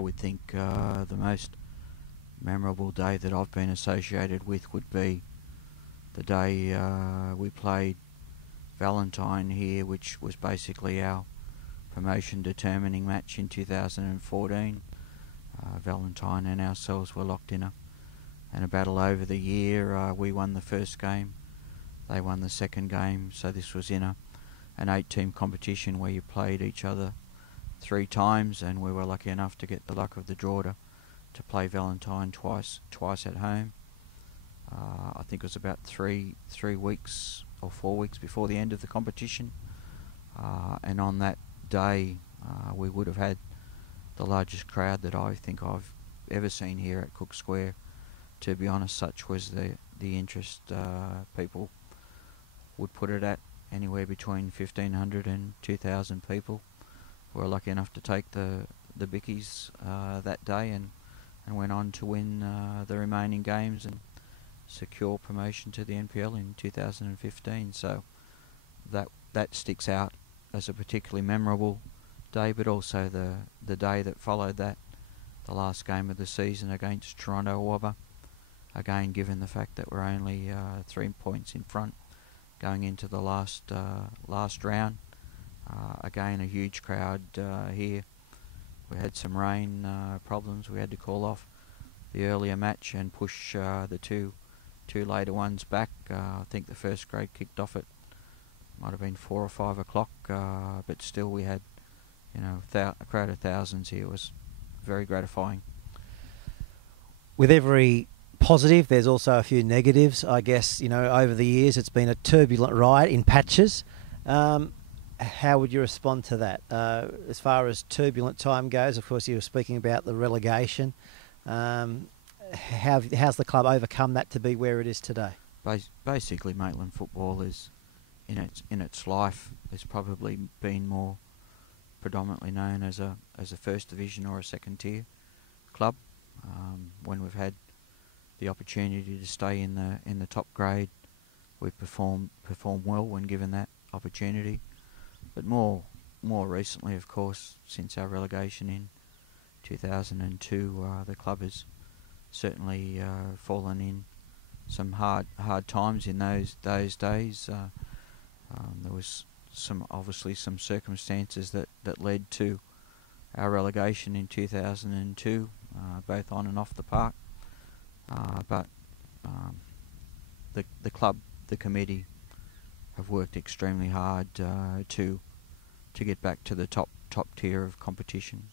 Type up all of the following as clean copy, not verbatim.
would think the most memorable day that I've been associated with would be the day we played Valentine here, which was basically our promotion determining match in 2014. Valentine and ourselves were locked in a battle over the year. We won the first game, they won the second game, so this was in an 8-team competition where you played each other 3 times, and we were lucky enough to get the luck of the draw to play Valentine twice at home. I think it was about 3 weeks or 4 weeks before the end of the competition, and on that day we would have had the largest crowd that I think I've ever seen here at Cook Square. To be honest, such was the interest. People would put it at anywhere between 1,500 and 2,000 people. We were lucky enough to take the Bickies that day and went on to win the remaining games and secure promotion to the NPL in 2015. So that sticks out as a particularly memorable day, but also the day that followed that, the last game of the season against Toronto Wabba. Again, given the fact that we're only 3 points in front going into the last round. Again, a huge crowd here. We had some rain problems. We had to call off the earlier match and push the two later ones back. I think the first grade kicked off at might have been 4 or 5 o'clock, but still we had, a crowd of thousands here. It was very gratifying. With every positive, there's also a few negatives. I guess, over the years it's been a turbulent ride in patches. How would you respond to that? As far as turbulent time goes, of course you were speaking about the relegation. How's the club overcome that to be where it is today? Basically, Maitland football is, in its life, has probably been more predominantly known as a first division or a second tier club. When we've had the opportunity to stay in the top grade, we've performed well when given that opportunity. But more recently, of course, since our relegation in 2002, the club has certainly fallen in some hard times in those days. There was obviously some circumstances that led to our relegation in 2002, both on and off the park. But the club, the committee, have worked extremely hard to get back to the top tier of competition.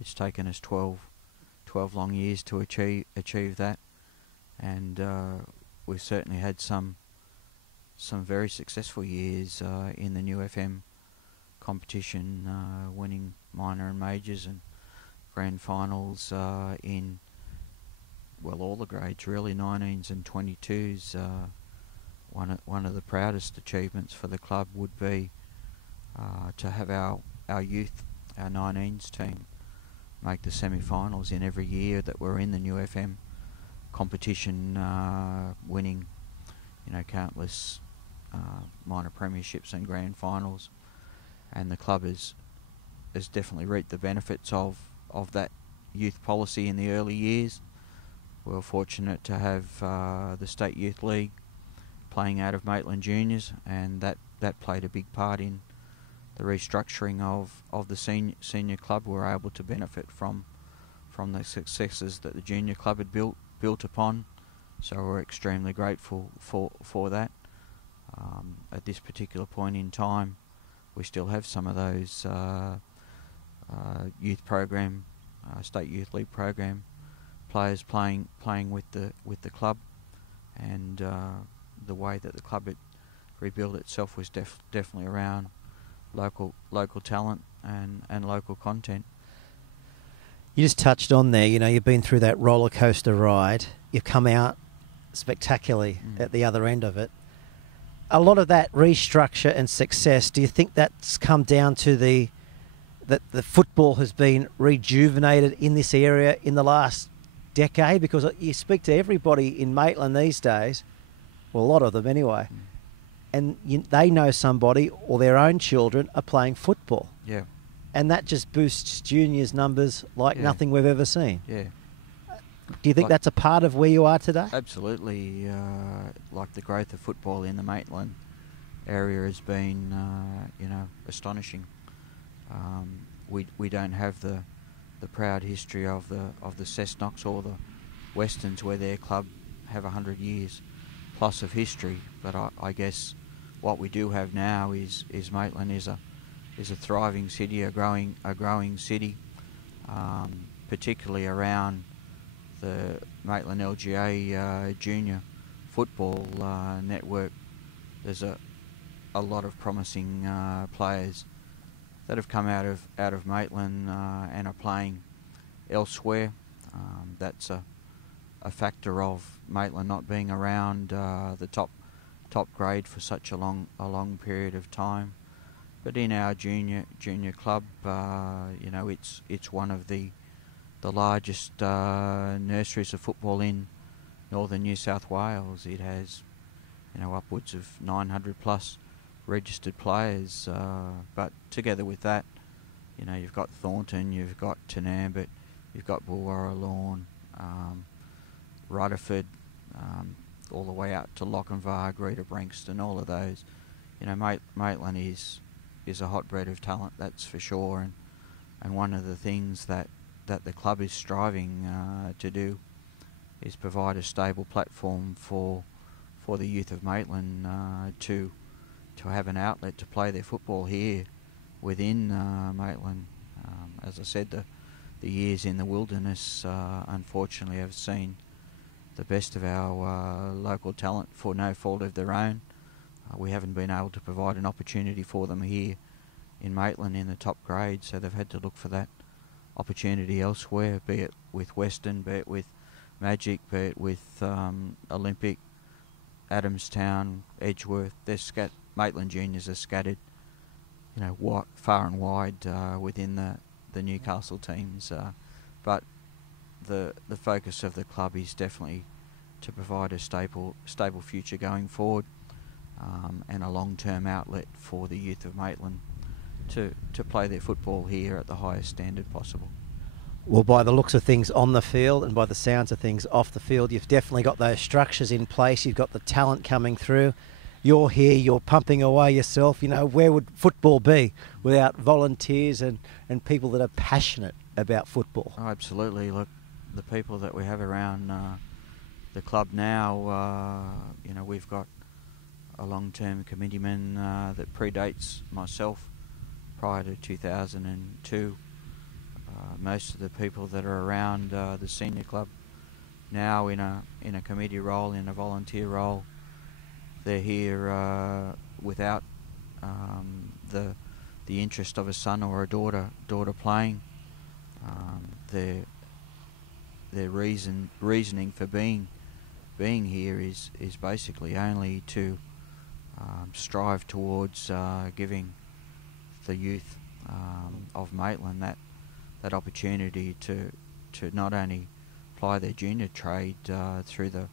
It's taken us 12 long years to achieve that, and we've certainly had some very successful years in the new FM competition, winning minor and majors and grand finals in all the grades really, 19s and 22s. One of the proudest achievements for the club would be to have our youth, our 19s team, make the semi-finals in every year that we're in the new FM competition, winning countless minor premierships and grand finals. And the club has definitely reaped the benefits of that youth policy in the early years. We were fortunate to have the State Youth League playing out of Maitland Juniors, and that played a big part in the restructuring of the senior club. We were able to benefit from the successes that the junior club had built upon, so we're extremely grateful for that. At this particular point in time, we still have some of those youth program, State Youth League program players playing with the club, and the way that the club had rebuilt itself was definitely around local talent and local content. You just touched on there, you've been through that roller coaster ride. You've come out spectacularly at the other end of it. A lot of that restructure and success, do you think that's come down to that the football has been rejuvenated in this area in the last decade? Because you speak to everybody in Maitland these days, well, a lot of them anyway, and they know somebody or their own children are playing football. Yeah. and that just boosts juniors' numbers like nothing we've ever seen. Yeah. Do you think that's a part of where you are today? Absolutely. Like the growth of football in the Maitland area has been, astonishing. We don't have the proud history of the Cessnocks or the Westerns, where their club have 100 years plus of history. But I guess what we do have now is Maitland is a thriving city, a growing city, particularly around the Maitland LGA junior football network. There's a lot of promising players that have come out of Maitland and are playing elsewhere. That's a factor of Maitland not being around the top grade for such a long period of time. But in our junior club, it's one of the largest nurseries of football in northern New South Wales. It has, upwards of 900 plus registered players. But together with that, you've got Thornton, you've got Tanambit, you've got Bulwarra Lawn, Rutherford, all the way out to Lochinvar, Greater Branxton, all of those. Maitland is a hotbed of talent, that's for sure. And one of the things that the club is striving to do is provide a stable platform for the youth of Maitland to have an outlet to play their football here within Maitland. As I said, the years in the wilderness unfortunately have seen the best of our local talent for no fault of their own. We haven't been able to provide an opportunity for them here in Maitland in the top grade, so they've had to look for that opportunity elsewhere, be it with Western, be it with Magic, be it with Olympic, Adamstown, Edgeworth. Maitland juniors are scattered, far and wide within the Newcastle teams. But the focus of the club is definitely to provide a stable future going forward, and a long-term outlet for the youth of Maitland to play their football here at the highest standard possible. Well, by the looks of things on the field and by the sounds of things off the field, you've definitely got those structures in place. You've got the talent coming through. You're here, you're pumping away yourself. Where would football be without volunteers and people that are passionate about football? Oh, absolutely. Look, the people that we have around the club now, we've got a long-term committeeman that predates myself prior to 2002. Most of the people that are around the senior club now in a committee role, in a volunteer role, they're here without the interest of a son or a daughter playing. Their reasoning for being here is basically only to strive towards giving the youth of Maitland that opportunity to not only ply their junior trade through the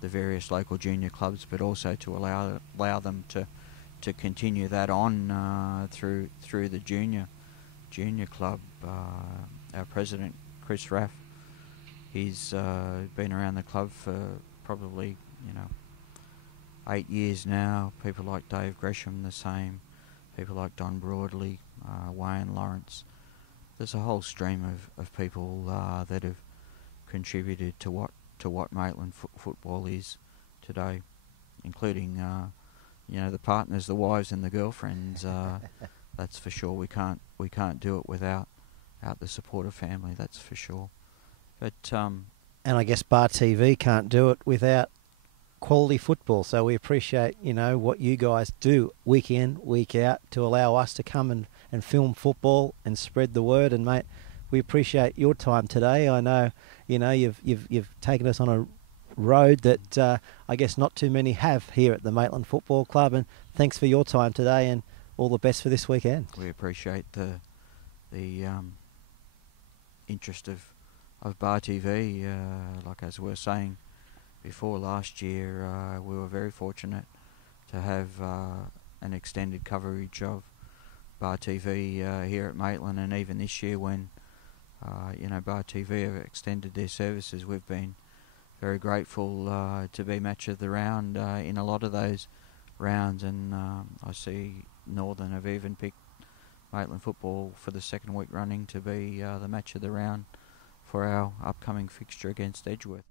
various local junior clubs, but also to allow them to continue that on through the junior club. Our president, Chris Raff, he's been around the club for probably 8 years now. People like Dave Gresham, the same. People like Don Broadley, Wayne Lawrence. There's a whole stream of people that have contributed to what Maitland football is today, including the partners, the wives, and the girlfriends. That's for sure. We can't do it without the support of family. That's for sure. But and I guess Bar TV can't do it without quality football. So we appreciate what you guys do week in, week out to allow us to come and film football and spread the word. And mate, we appreciate your time today. I know you've taken us on a road that I guess not too many have here at the Maitland Football Club. And thanks for your time today, and all the best for this weekend. We appreciate the interest of Bar TV. Like as we were saying before, last year we were very fortunate to have an extended coverage of Bar TV here at Maitland, and even this year when Bar TV have extended their services, we've been very grateful to be match of the round in a lot of those rounds, and I see Northern have even picked Maitland football for the second week running to be the match of the round for our upcoming fixture against Edgeworth.